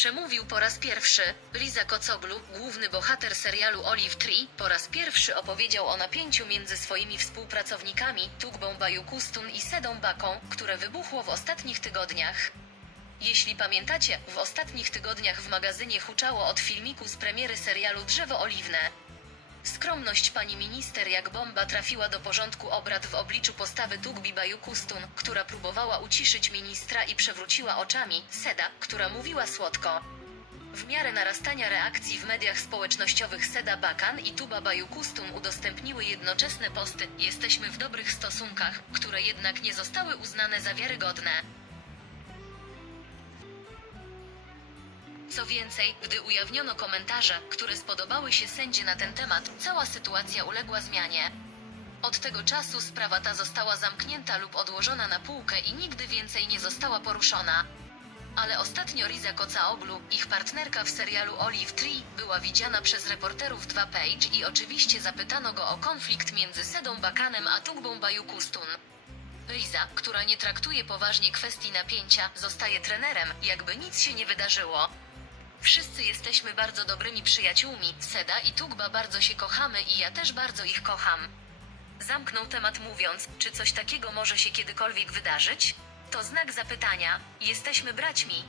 przemówił po raz pierwszy. Liza Kocoglu, główny bohater serialu Olive Tree, po raz pierwszy opowiedział o napięciu między swoimi współpracownikami, Tugbą Bajuk-Kustun i Sedą Baką, które wybuchło w ostatnich tygodniach. Jeśli pamiętacie, w ostatnich tygodniach w magazynie huczało od filmiku z premiery serialu Drzewo Oliwne. Skromność pani minister jak bomba trafiła do porządku obrad w obliczu postawy Tugbi Bajuk-Kustun, która próbowała uciszyć ministra i przewróciła oczami, Seda, która mówiła słodko. W miarę narastania reakcji w mediach społecznościowych Seda Bakan i Tuba Bajuk-Kustun udostępniły jednoczesne posty Jesteśmy w dobrych stosunkach, które jednak nie zostały uznane za wiarygodne. Co więcej, gdy ujawniono komentarze, które spodobały się sędzie na ten temat, cała sytuacja uległa zmianie. Od tego czasu sprawa ta została zamknięta lub odłożona na półkę i nigdy więcej nie została poruszona. Ale ostatnio Riza Kocaoglu, ich partnerka w serialu Olive Tree, była widziana przez reporterów 2 Page i oczywiście zapytano go o konflikt między Sedą Bakanem a Tugbą Bajuk-Kustun. Riza, która nie traktuje poważnie kwestii napięcia, zostaje trenerem, jakby nic się nie wydarzyło. Wszyscy jesteśmy bardzo dobrymi przyjaciółmi, Seda i Tugba bardzo się kochamy i ja też bardzo ich kocham. Zamknął temat mówiąc, czy coś takiego może się kiedykolwiek wydarzyć? To znak zapytania, jesteśmy braćmi,